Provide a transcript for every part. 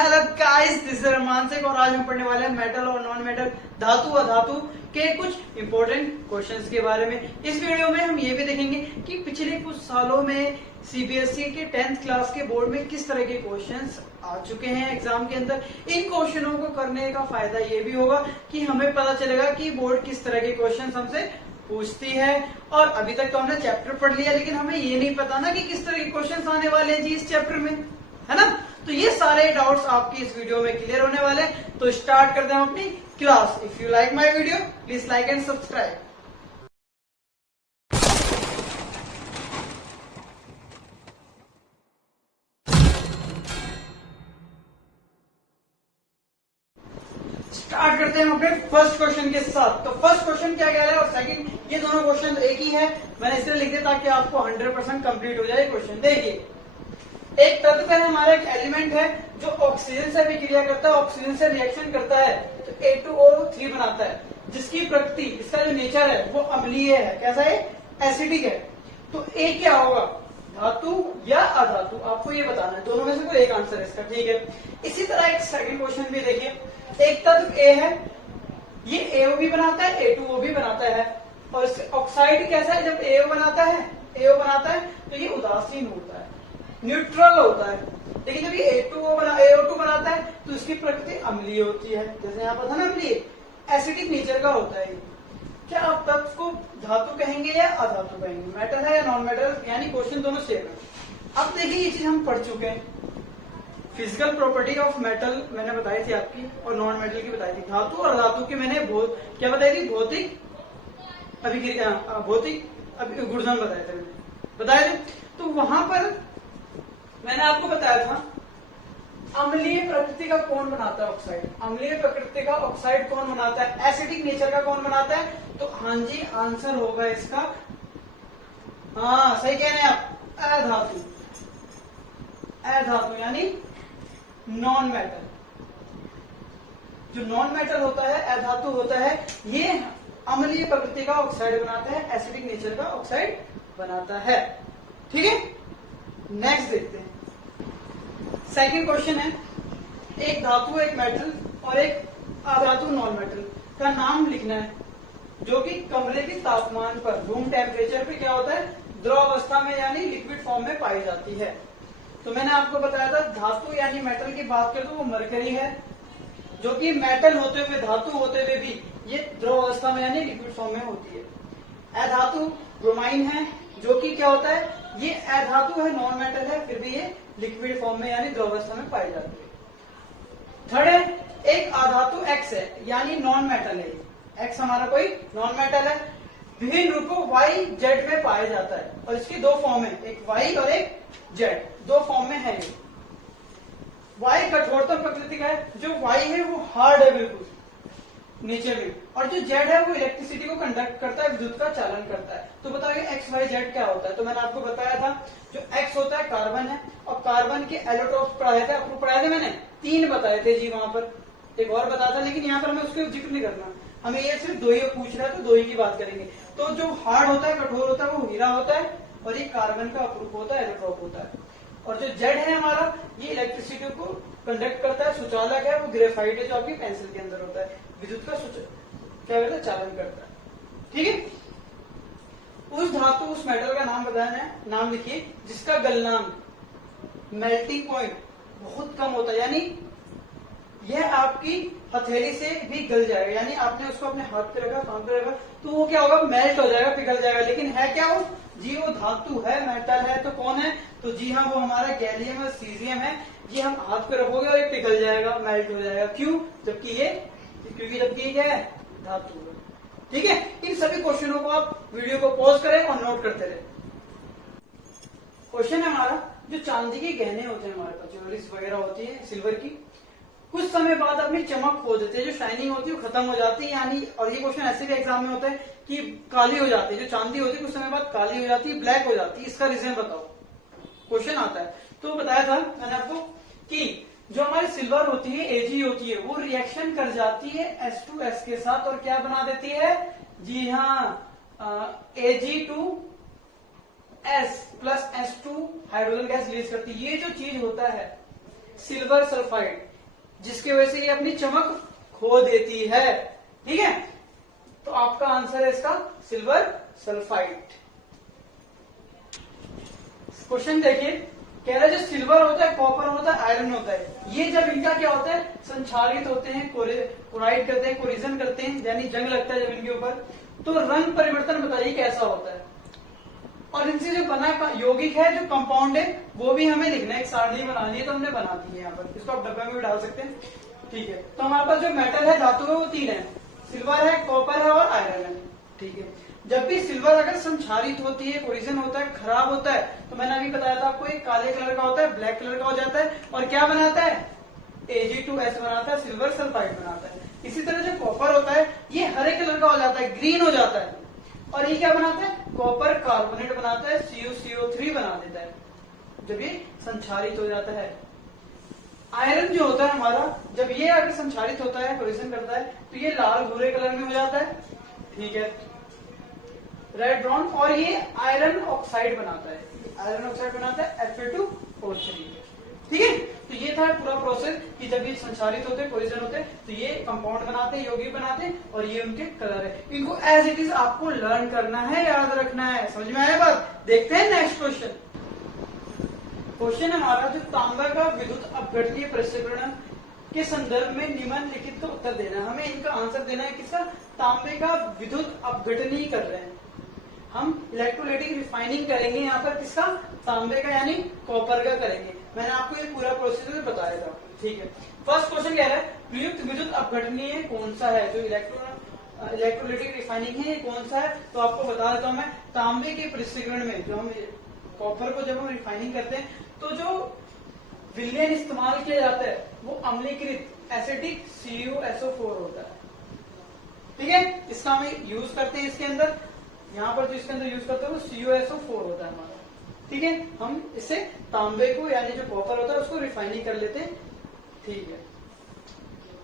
Hello guys, this is रोमांसिक और आज हम पढ़ने वाले हैं मेटल और नॉन मेटल, धातु और अधातु के कुछ इंपॉर्टेंट क्वेश्चंस के बारे में। इस वीडियो में हम ये भी देखेंगे कि पिछले कुछ सालों में सीबीएसई के 10th क्लास के बोर्ड में किस तरह के क्वेश्चंस आ चुके हैं एग्जाम के अंदर। इन क्वेश्चनों को करने का फायदा ये भी होगा कि हमें पता चलेगा कि बोर्ड किस तरह के क्वेश्चंस हमसे पूछती है। और अभी तक तो हमने चैप्टर पढ़ लिया, लेकिन हमें ये नहीं पता ना कि किस तरह के क्वेश्चंस आने वाले हैं जी इस चैप्टर में, है ना। तो ये सारे डाउट्स आपकी इस वीडियो में क्लियर होने वाले हैं। तो स्टार्ट करते हैं अपनी class. If you like my video please like and subscribe. Start करते हैं अपने फर्स्ट क्वेश्चन के साथ। तो फर्स्ट क्वेश्चन क्या कह रहा है और सेकंड, ये दोनों क्वेश्चन एक ही है। मैंने इसलिए लिख दिया ताकि आपको 100% कंप्लीट हो जाए क्वेश्चन। देखिए, एक तत्व है हमारा, एक एलिमेंट है जो ऑक्सीजन से विक्रिया करता है, ऑक्सीजन से रिएक्शन करता है तो A2O3 बनाता है, जिसकी प्रकृति, इसका जो नेचर है वो अम्लीय है। कैसा है? एसिडिक है। तो ए क्या होगा, धातु या अधातु? आपको ये बताना है, दोनों में से कोई एक आंसर है इसका, ठीक है। इसी तरह एक सेकंड क्वेश्चन भी देखिए, एक तत्व ए है, ये AO भी बनाता है, A2O भी बनाता है, और ऑक्साइड कैसा है? जब AO बनाता है तो ये उदासीन होता है, न्यूट्रल होता है। लेकिन जब ये AO2 बनाता है तो इसकी प्रकृति अम्लीय होती है। जैसे यहाँ पर था ना, अम्लीय, एसिडिक नेचर का होता है। क्या आप तत्व को धातु कहेंगे या अधातु कहेंगे, मेटल है या नॉन मेटल? यानी क्वेश्चन दोनों सेम है। अब देखिए, ये चीज हम पढ़ चुके हैं। फिजिकल प्रॉपर्टी ऑफ मेटल मैंने बताई थी आपकी, और नॉन मेटल की बताई थी। धातु और अधातु की मैंने क्या बताई थी? भौतिक गुणधर्म बताए थे। तो वहां पर मैंने आपको बताया था, अम्लीय प्रकृति का कौन बनाता है? ऑक्साइड। अम्लीय प्रकृति का ऑक्साइड कौन बनाता है? एसिडिक नेचर का कौन बनाता है? तो हाँ जी, आंसर होगा इसका, हाँ सही कह रहे हैं आप, अधातु। अधातु यानी नॉन मेटल। जो नॉन मेटल होता है, अधातु होता है, ये अम्लीय प्रकृति का ऑक्साइड बनाता है, एसिडिक नेचर का ऑक्साइड बनाता है। ठीक है, नेक्स्ट देखते हैं। सेकंड क्वेश्चन है, एक धातु, एक मेटल और एक अधातु नॉन मेटल का नाम लिखना है, जो कि कमरे के तापमान पर, रूम टेम्परेचर पे क्या होता है? द्रव अवस्था में यानी लिक्विड फॉर्म में पाई जाती है। तो मैंने आपको बताया था, धातु यानी मेटल की बात करें तो वो मरकरी है, जो कि मेटल होते हुए, धातु होते हुए भी ये द्रव अवस्था में यानी लिक्विड फॉर्म में होती है। अधातु ब्रोमाइन है, जो कि क्या होता है? ये अधातु है, नॉन मेटल है, फिर भी ये लिक्विड फॉर्म में यानी द्रवावस्था में पाई जाती है। थर्ड है, एक अधातु X है, यानी नॉन मेटल है। X हमारा कोई नॉन मेटल है, विभिन्न रूपों Y Z में पाया जाता है, और इसकी दो फॉर्म है, एक Y और एक Z, दो फॉर्म में है। Y कठोरतम प्रकृति का है, जो Y है वो हार्ड है बिल्कुल नीचे में, और जो Z है वो इलेक्ट्रिसिटी को कंडक्ट करता है, विद्युत का चालन करता है। तो बताइए X Y Z क्या होता है? तो मैंने आपको बताया था, जो X होता है कार्बन है, और कार्बन के एलोट्रॉप्स पढ़ाए थे, आपको पढ़ाए थे मैंने, 3 बताए थे जी। वहां पर एक और बताया था, लेकिन यहाँ पर हमें उसके जिक्र नहीं करना, हमें ये सिर्फ 2 ही पूछ रहा है, तो 2 ही की बात करेंगे। तो जो हार्ड होता है, कठोर होता है, वो हीरा होता है, और ये कार्बन का अपरूप होता है, एलोट्रॉप होता है। और जो Z है हमारा, ये इलेक्ट्रिसिटी को कंडक्ट करता है, सुचालक है, वो ग्रेफाइट है, जो आपकी पेंसिल के अंदर होता है, विद्युत का क्या कहते हैं? चालन करता है। ठीक है, उस धातु, उस मेटल का नाम बताना है, नाम लिखिए जिसका गलनांक, मेल्टिंग पॉइंट बहुत कम होता है, यानी यह आपकी हथेली से भी गल जाएगा। यानी आपने उसको अपने हाथ पे रखा, कान पे रखा, तो वो क्या होगा? मेल्ट हो जाएगा, पिघल जाएगा। लेकिन है क्या वो? जी वो धातु है, मेटल है। तो कौन है? तो जी हाँ, वो हमारा गैलियम और सीजियम है। ये हम हाथ पे रखोगे और ये पिघल जाएगा, मेल्ट हो जाएगा। क्यों? जबकि ये क्या है? धातु है। ठीक है, इन सभी क्वेश्चनों को आप वीडियो को पॉज करें और नोट करते रहे। क्वेश्चन है हमारा, जो चांदी के गहने होते हैं हमारे पास, ज्वेलरीज वगैरह होती है सिल्वर की, कुछ समय बाद अपनी चमक खो देते हैं, जो शाइनिंग होती है वो खत्म हो जाती है। यानी, और ये क्वेश्चन ऐसे भी एग्जाम में होता है कि काली हो जाती है, जो चांदी होती है कुछ समय बाद काली हो जाती है, ब्लैक हो जाती है। इसका रीजन बताओ, क्वेश्चन आता है। तो बताया था मैंने आपको कि जो हमारी सिल्वर होती है, Ag होती है, वो रिएक्शन कर जाती है H2S के साथ, और क्या बना देती है? जी हाँ, Ag2S plus H2 hydrogen gas release करती है। ये जो चीज होता है सिल्वर सल्फाइड, जिसकी वजह से ये अपनी चमक खो देती है। ठीक है, तो आपका आंसर है इसका सिल्वर सल्फाइड। क्वेश्चन देखिए, कह रहा है जो सिल्वर होता है, कॉपर होता है, आयरन होता है, ये जब इनका क्या होता है, संक्षारित होते हैं, कोराइड करते हैं, कोरिजन करते हैं, यानी जंग लगता है जब इनके ऊपर, तो रंग परिवर्तन बताइए कैसा होता है। और इनसे जो बना यौगिक है, जो कंपाउंड है, वो भी हमें लिखना है। एक सारणी बनानी है तो हमने बना दी है यहाँ पर, इसको आप डब्बे में भी डाल सकते हैं। ठीक है, तो हमारे पास जो मेटल है, धातु है, वो तीन है, सिल्वर है, कॉपर है और आयरन है। ठीक है, जब भी सिल्वर अगर संक्षारित होती है, कोरिजन होता है, खराब होता है, तो मैंने अभी बताया था आपको, एक काले कलर का होता है, ब्लैक कलर का हो जाता है, और क्या बनाता है, Ag2S बनाता है, सिल्वर सल्फाइड बनाता है। इसी तरह जो कॉपर होता है, ये हरे कलर का हो जाता है, ग्रीन हो जाता है, और ये क्या बनाता है, कॉपर कार्बोनेट बनाता है, CuCO3 बना देता है जब ये संक्षारित हो जाता है। आयरन जो होता है हमारा, जब ये अगर संक्षारित होता है, कोरिजन करता है, तो ये लाल भूरे कलर में हो जाता है। ठीक है, रेड ब्राउन, और ये आयरन ऑक्साइड बनाता है, आयरन ऑक्साइड बनाता है Fe2O3। ठीक है, तो ये था पूरा प्रोसेस कि जब ये संचारित होते हैं, कोरिजन होते हैं, तो ये कंपाउंड बनाते हैं, यौगिक बनाते हैं, और ये उनके कलर है। इनको एज इट इज आपको लर्न करना है, याद रखना है। समझ में आया बात? देखते हैं नेक्स्ट क्वेश्चन। क्वेश्चन हमारा जो तांबा का विद्युत अपघटनीय प्रसरण के संदर्भ में निम्नलिखित का उत्तर देना है। हमें इनका आंसर देना है किसका, तांबे का विद्युत अपघटनीय कर रहे हैं हम, इलेक्ट्रोलाइटिक रिफाइनिंग करेंगे यहाँ पर, किसका, तांबे का यानी कॉपर का करेंगे। मैंने आपको ये पूरा प्रोसीजर बताया था। ठीक है, फर्स्ट क्वेश्चन कह रहा है प्रयुक्त विद्युत अपघटनीय कौन सा है, जो इलेक्ट्रोलाइटिक रिफाइनिंग है, ये कौन सा है। तो आपको बता देता हूं मैं, तांबे के पृथक्करण में जो हम कॉपर को जब हम रिफाइनिंग करते हैं, तो जो विलयन इस्तेमाल किया जाता है वो अम्लीकृत एसिडिक CuSO4 होता है। ठीक है, इसका हम यूज करते हैं इसके अंदर, यहाँ पर जो इसके अंदर यूज करते हैं वो CuSO4 होता है हमारा। ठीक है, हम इससे तांबे को यानी जो कॉपर होता है उसको रिफाइनिंग कर लेते हैं। ठीक है,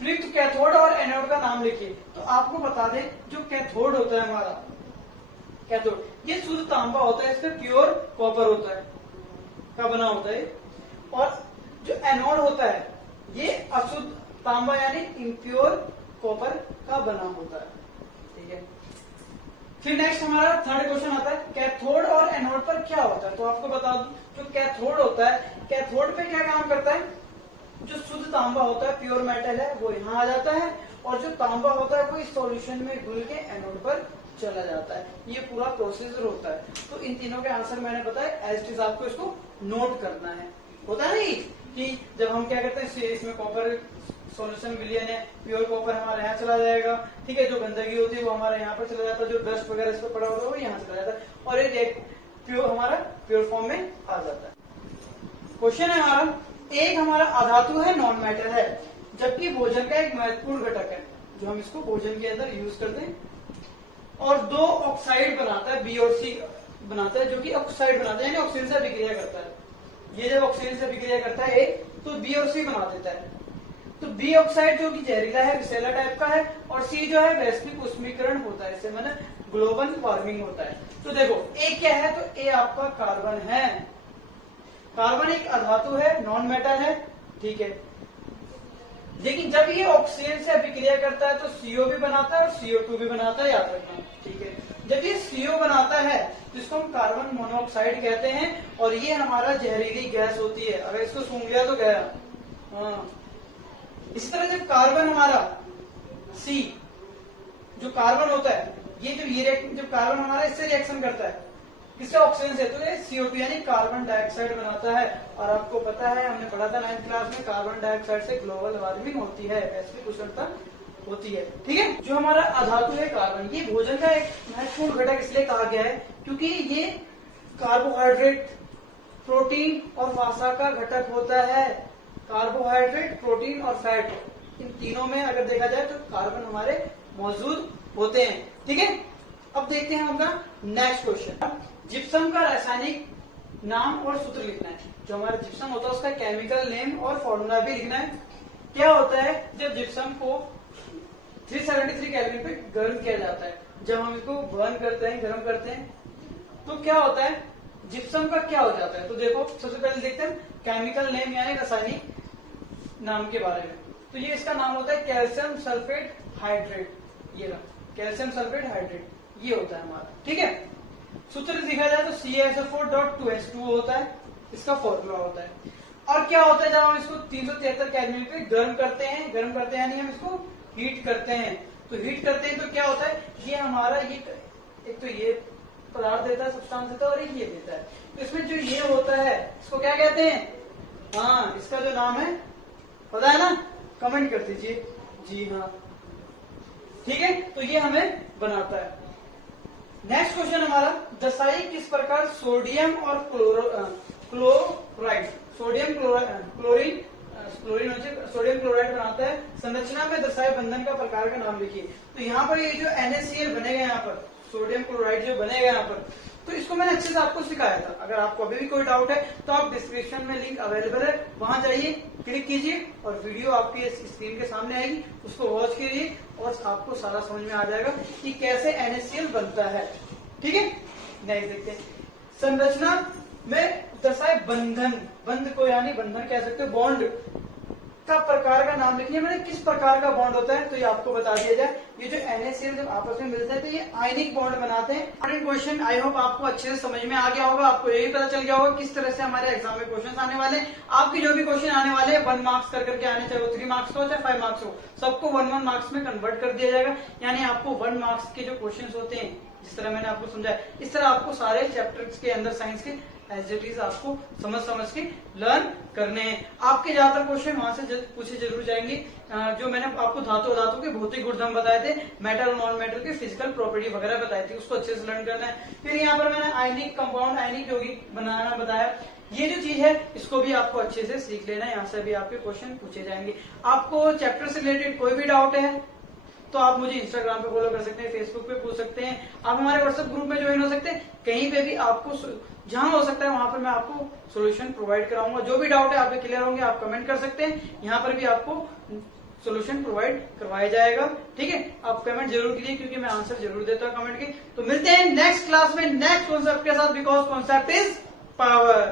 प्रयुक्त कैथोड और एनोड का नाम लिखिए। तो आपको बता दें, जो कैथोड होता है हमारा, कैथोड ये शुद्ध तांबा होता है, इसमें प्योर कॉपर होता है, का बना होता है। और जो एनोड होता है ये अशुद्ध तांबा यानी इम्प्योर कॉपर का बना होता है। ठीक है, फिर नेक्स्ट हमारा थर्ड क्वेश्चन आता है, कैथोड और एनोड पर क्या होता है। तो आपको बता दूं, जो कैथोड होता है, कैथोड पे क्या काम करता है, जो शुद्ध तांबा होता है, प्योर मेटल है, वो यहाँ आ जाता है, और जो तांबा होता है वो इस सॉल्यूशन में घुल के एनोड पर चला जाता है। ये पूरा प्रोसीजर होता है। तो इन तीनों के आंसर मैंने बताया, एज इट इज आपको इसको नोट करना है। होता है नहीं कि जब हम क्या करते हैं, इसमें कॉपर सॉल्यूशन विलियन है, प्योर कॉपर हमारे यहाँ चला जाएगा। ठीक है, जो गंदगी होती है वो हमारे यहाँ पर चला जाता है, जो डस्ट वगैरह इस पर पड़ा होता है वो यहाँ चला जाता है, और एक प्योर हमारा प्योर फॉर्म में आ जाता है। क्वेश्चन है हमारा, एक हमारा अधातु है, नॉन मेटल है, जबकि भोजन का एक महत्वपूर्ण घटक है, जो हम इसको भोजन के अंदर यूज करते हैं, और दो ऑक्साइड बनाता है, बी और सी बनाता है, जो कि ऑक्साइड बनाता है यानी ऑक्सीजन से अभिक्रिया करता है। ये जब ऑक्सीजन से अभिक्रिया करता है तो बी और सी बना देता है। तो बी ऑक्साइड जो कि जहरीला है, विषैला टाइप का है, और सी जो है वैश्विक उष्मीकरण होता है, इससे मैंने ग्लोबल वार्मिंग होता है। तो देखो ए क्या है, तो ए आपका कार्बन है। कार्बन एक अधातु है, नॉन मेटल है। ठीक है, लेकिन जब ये ऑक्सीजन से अभिक्रिया करता है तो CO भी बनाता है और CO2 भी बनाता है, याद रखना। ठीक है, जब ये CO बनाता है तो इसको हम कार्बन मोनोऑक्साइड कहते हैं, और ये हमारा जहरीली गैस होती है, अगर इसको सूंघ लिया तो गया। हाँ, इसी तरह जब कार्बन हमारा C, जो कार्बन होता है, ये जब कार्बन हमारा इससे रिएक्शन करता है, किससे, ऑक्सीजन से, तो ये CO2 यानी कार्बन डाइऑक्साइड बनाता है। और आपको पता है, हमने पढ़ा था 9th क्लास में, कार्बन डाइऑक्साइड से ग्लोबल वार्मिंग होती है, वैश्विक उष्णता होती है। ठीक है, जो हमारा अधातु है कार्बन, ये भोजन का एक महत्वपूर्ण घटक इसलिए कहा गया है क्योंकि ये कार्बोहाइड्रेट, प्रोटीन और वसा का घटक होता है। कार्बोहाइड्रेट, प्रोटीन और फैट, इन तीनों में अगर देखा जाए तो कार्बन हमारे मौजूद होते हैं। ठीक है, अब देखते हैं अपना नेक्स्ट क्वेश्चन। जिप्सम का रासायनिक नाम और सूत्र लिखना है। जो हमारा जिप्सम होता है उसका केमिकल नेम और फॉर्मूला भी लिखना है। क्या होता है, जब जिप्सम को 373 केल्विन पे गर्म किया जाता है, जब हम इसको बर्न करते हैं, गर्म करते हैं, तो क्या होता है, जिप्सम का क्या हो जाता है। तो देखो सबसे पहले देखते हैं केमिकल नेम यानी रासायनिक नाम के बारे में। तो ये इसका नाम होता है कैल्शियम सल्फेट हाइड्रेट। ये कैल्शियम सल्फेट हाइड्रेट ये होता है हमारा, ठीक है। सूत्र देखा जाए तो CaSO4.2H2O होता है, इसका फॉर्मूला होता है। और क्या होता है जब हम इसको 373 केल्विन पे गर्म करते हैं यानी हम इसको हीट करते हैं। तो हीट करते हैं तो क्या होता है, ये हमारा ये एक तो ये पदार्थ देता है, सब्सटेंस देता है, और एक ये देता है। तो इसमें जो ये होता है इसको क्या कहते हैं, हाँ इसका जो नाम है पता है ना, कमेंट कर दीजिए। जी हाँ, ठीक है। तो ये हमें बनाता है। नेक्स्ट क्वेश्चन हमारा, दसाई किस प्रकार सोडियम और क्लोराइड सोडियम क्लोराइड बनाता है। संरचना में दर्शाए बंधन का प्रकार का नाम लिखिए। तो यहाँ पर ये जो NaCl बनेगा, यहाँ पर सोडियम क्लोराइड जो बनेगा यहाँ पर, तो इसको मैंने अच्छे से आपको सिखाया था। अगर आपको अभी भी कोई डाउट है तो आप डिस्क्रिप्शन में लिंक अवेलेबल है, वहां जाइए, क्लिक कीजिए और वीडियो आपकी स्क्रीन के सामने आएगी, उसको वॉच कीजिए और आपको सारा समझ में आ जाएगा कि कैसे NaCl बनता है, ठीक है। नेक्स्ट देखते हैं, संरचना में दर्शाए बंधन, बंध को यानी बंधन कह सकते हो, बॉन्ड का प्रकार का नाम लिखिए। मैंने किस प्रकार का बॉन्ड होता है तो ये आपको बता दिया जाए। ये जो NaCl जब आपस में मिलते हैं तो ये आयनिक बॉन्ड बनाते हैं। क्वेश्चन आई होप आपको अच्छे से समझ में आ गया होगा, आपको यही पता चल गया होगा किस तरह से हमारे एग्जाम में क्वेश्चन आने वाले हैं। आपके जो भी क्वेश्चन आने वाले हैं 1 मार्क्स कर करके आने, चाहे वो 3 मार्क्स हो चाहे 5 मार्क्स हो, सबको 1 मार्क्स में कन्वर्ट कर दिया जाएगा। यानी आपको 1 मार्क्स के जो क्वेश्चन होते हैं, जिस तरह मैंने आपको समझाया, इस तरह आपको सारे चैप्टर्स के अंदर साइंस के एज इट इज आपको समझ के लर्न करने हैं। आपके ज्यादातर क्वेश्चन वहां से पूछे जरूर जाएंगे। जो मैंने आपको धातु के भौतिक गुणधर्म बताए थे, मेटल और नॉन मेटल के फिजिकल प्रॉपर्टी वगैरह बताई थी, उसको अच्छे से लर्न करना है। फिर यहाँ पर मैंने आयनिक कंपाउंड, आयनिक यौगिक बनाना बताया। ये जो चीज है इसको भी आपको अच्छे से सीख लेना है, यहाँ से भी आपके क्वेश्चन पूछे जाएंगे। आपको चैप्टर से रिलेटेड कोई भी डाउट है तो आप मुझे इंस्टाग्राम पे फॉलो कर सकते हैं, फेसबुक पे पूछ सकते हैं, आप हमारे व्हाट्सएप ग्रुप में ज्वाइन हो सकते हैं। कहीं पे भी आपको जहां हो सकता है वहां पर मैं आपको सोल्यूशन प्रोवाइड कराऊंगा। जो भी डाउट है आपके क्लियर होंगे, आप कमेंट कर सकते हैं, यहाँ पर भी आपको सोल्यूशन प्रोवाइड करवाया जाएगा, ठीक है। आप कमेंट जरूर कीजिए क्योंकि मैं आंसर जरूर देता हूँ कमेंट के। तो मिलते हैं नेक्स्ट क्लास में नेक्स्ट कॉन्सेप्ट के साथ, बिकॉज कॉन्सेप्ट इज पावर।